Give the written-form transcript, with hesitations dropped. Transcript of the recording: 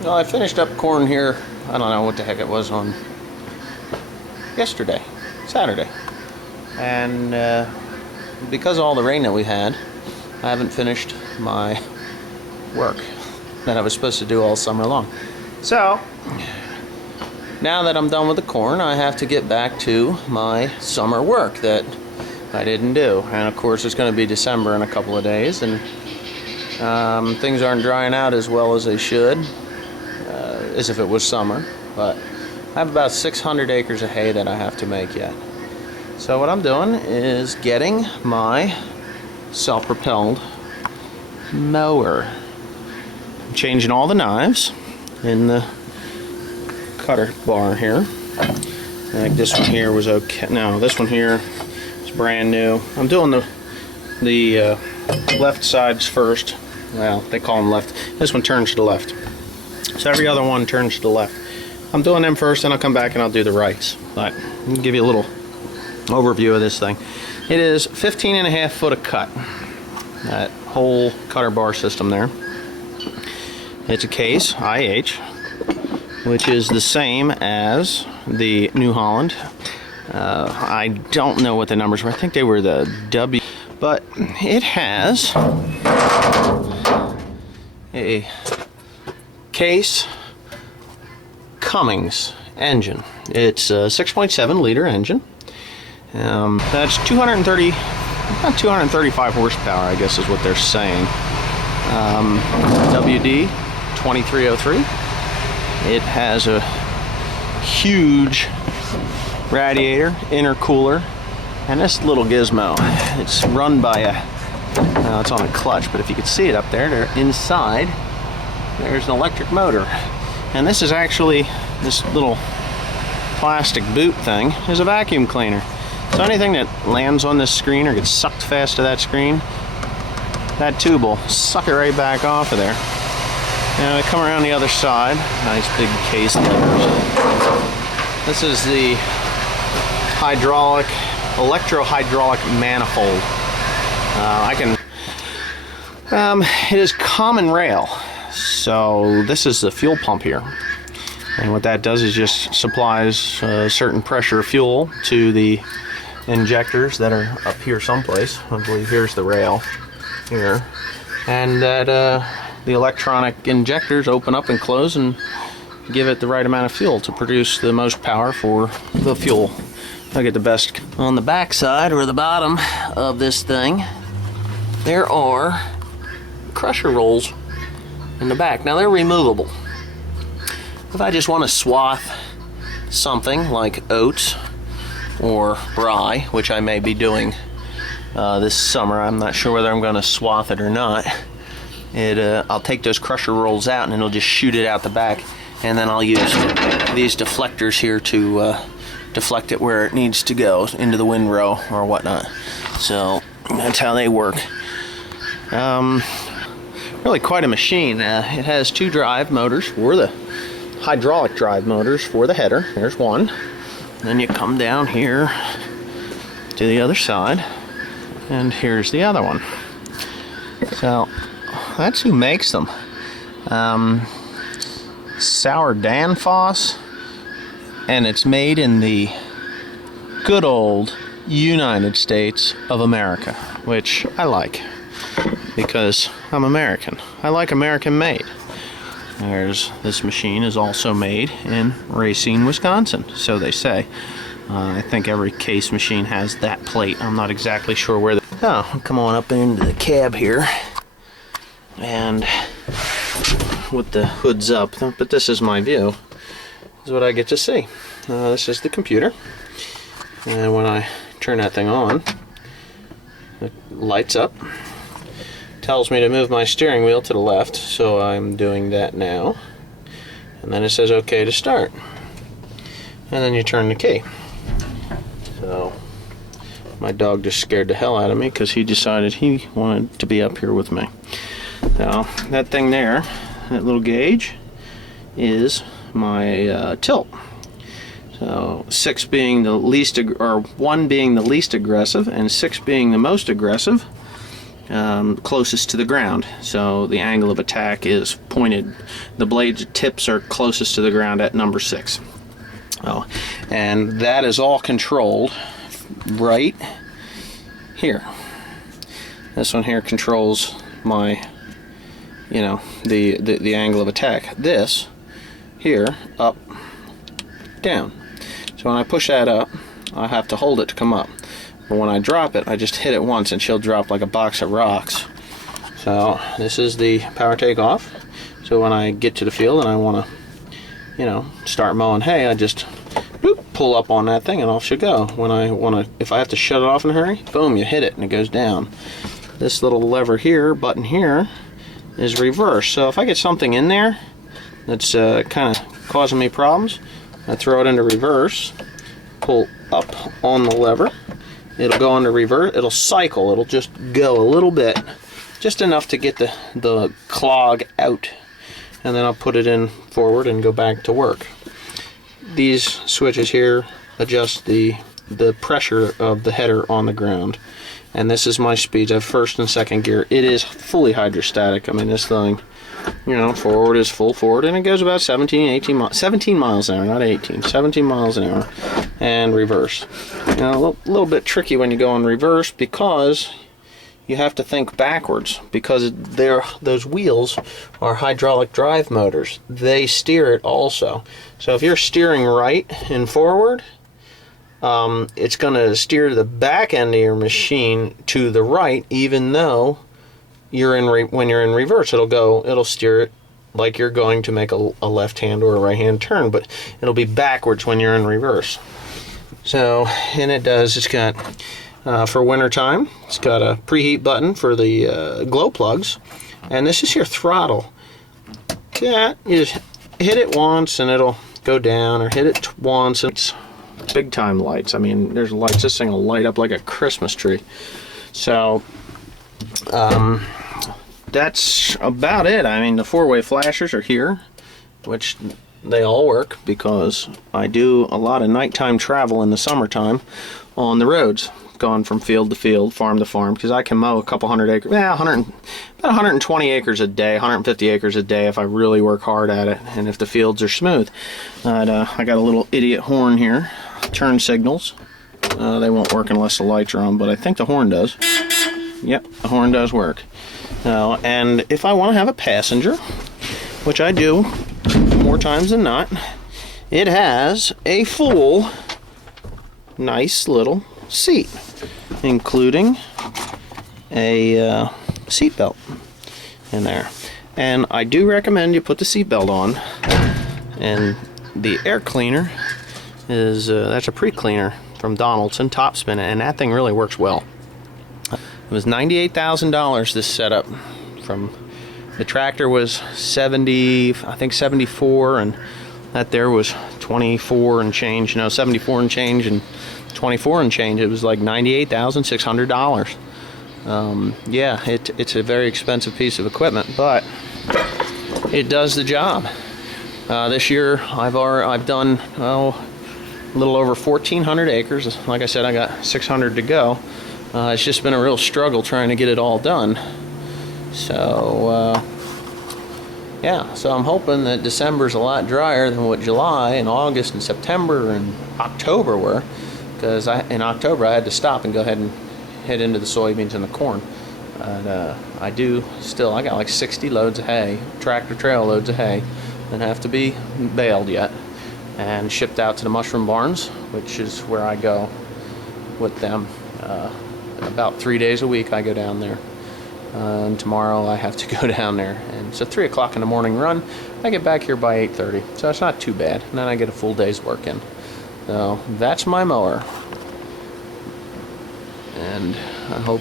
Well, I finished up corn here, I don't know what the heck it was, on yesterday, Saturday. And because of all the rain that we had, I haven't finished my work that I was supposed to do all summer long. So, now that I'm done with the corn, I have to get back to my summer work that I didn't do. And of course, it's going to be December in a couple of days, and things aren't drying out as well as they should, as if it was summer. But I have about 600 acres of hay that I have to make yet. So what I'm doing is getting my self-propelled mower. I'm changing all the knives in the cutter bar here. I think this one here was okay. No, this one here is brand new. I'm doing the left sides first. Well, they call them left. This one turns to the left. So every other one turns to the left. I'm doing them first, then I'll come back and I'll do the rights. But let me give you a little overview of this thing. It is 15.5 foot of cut. That whole cutter bar system there. It's a case, IH, which is the same as the New Holland. I don't know what the numbers were. I think they were the W. But it has a case Cummins engine. It's a 6.7 liter engine. That's 230, about 235 horsepower, I guess is what they're saying. wd2303. It has a huge radiator, intercooler, and this little gizmo. It's run by a, it's on a clutch, but if you could see it up there, they're inside. There's an electric motor. And this is actually, this little plastic boot thing is a vacuum cleaner. So anything that lands on this screen or gets sucked fast to that screen, that tube will suck it right back off of there. And I come around the other side, nice big case letters. This is the electro-hydraulic manifold. It is common rail. So this is the fuel pump here. And what that does is just supplies a certain pressure of fuel to the injectors that are up here someplace. I believe here's the rail here. And that the electronic injectors open up and close and give it the right amount of fuel to produce the most power for the fuel. I'll get the best. On the back side or the bottom of this thing, there are crusher rolls in the back. Now they're removable. If I just want to swath something like oats or rye, which I may be doing this summer, I'm not sure whether I'm going to swath it or not. I'll take those crusher rolls out and it'll just shoot it out the back, and then I'll use these deflectors here to deflect it where it needs to go, into the windrow or whatnot. So that's how they work. Really quite a machine. It has two drive motors for the hydraulic drive motors for the header. There's one. Then you come down here to the other side, and here's the other one. So that's who makes them. Sauer Danfoss, and it's made in the good old United States of America, which I like because I'm American. I like American made. This machine is also made in Racine, Wisconsin, so they say. I think every case machine has that plate. I'm not exactly sure where. I'll come on up into the cab here, and with the hoods up, but this is my view. This is what I get to see. This is the computer, and when I turn that thing on, it lights up. Tells me to move my steering wheel to the left, so I'm doing that now. And then it says OK to start. And then you turn the key. So my dog just scared the hell out of me because he decided he wanted to be up here with me. So that thing there, that little gauge, is my tilt. So 6 being the least, or 1 being the least aggressive, and 6 being the most aggressive. closest to the ground. So the angle of attack is pointed. The blade tips are closest to the ground at number 6. Oh, and that is all controlled right here. This one here controls my, you know, the angle of attack. This here, up, down. So when I push that up, I have to hold it to come up. But when I drop it, I just hit it once and she'll drop like a box of rocks. So this is the power takeoff. So when I get to the field and I want to, you know, start mowing hay, I just boop, pull up on that thing and off she'll go. When I want to, if I have to shut it off in a hurry, boom, you hit it and it goes down. This little lever here, button here, is reverse. So if I get something in there that's kind of causing me problems, I throw it into reverse, pull up on the lever, it'll go into reverse, it'll cycle, it'll just go a little bit, just enough to get the clog out, and then I'll put it in forward and go back to work. These switches here adjust the pressure of the header on the ground, and this is my speeds. I have first and second gear. It is fully hydrostatic. I mean, this thing, you know, forward is full forward, and it goes about 17 miles an hour, not 18, 17 miles an hour, and reverse. Now, a little bit tricky when you go in reverse because you have to think backwards, because those wheels are hydraulic drive motors. They steer it also. So if you're steering right and forward, it's going to steer the back end of your machine to the right, even though when you're in reverse, it'll steer it like you're going to make a left hand or a right hand turn, but it'll be backwards when you're in reverse. So, and it's got for winter time, it's got a preheat button for the glow plugs, and this is your throttle. Yeah, you just hit it once and it'll go down, or hit it once and it's big time lights. I mean, there's lights. This thing will light up like a Christmas tree. So that's about it. I mean, the 4-way flashers are here, which they all work because I do a lot of nighttime travel in the summertime on the roads, going from field to field, farm to farm, because I can mow a couple hundred acres, about 120 acres a day, 150 acres a day if I really work hard at it, and if the fields are smooth. I got a little idiot horn here, turn signals. They won't work unless the lights are on, but I think the horn does. Yep, the horn does work. And if I want to have a passenger, which I do more times than not, it has a full, nice little seat, including a seat belt in there. And I do recommend you put the seat belt on. And the air cleaner is that's a pre-cleaner from Donaldson, top spin, and that thing really works well. It was $98,000 this setup. From the tractor was 70, I think 74, and that there was 24 and change. You know, 74 and change and 24 and change. It was like $98,600. Yeah, it's a very expensive piece of equipment, but it does the job. This year I've done a little over 1,400 acres. Like I said, I got 600 to go. It's just been a real struggle trying to get it all done. So yeah, so I'm hoping that December's a lot drier than what July and August and September and October were, because in October I had to stop and go ahead and head into the soybeans and the corn. And I got like 60 loads of hay, tractor trail loads of hay, that have to be baled yet and shipped out to the mushroom barns, which is where I go with them. About 3 days a week I go down there. And tomorrow I have to go down there, and it's a 3 o'clock in the morning run. I get back here by 8:30, so it's not too bad, and then I get a full day's work in. So that's my mower, and I hope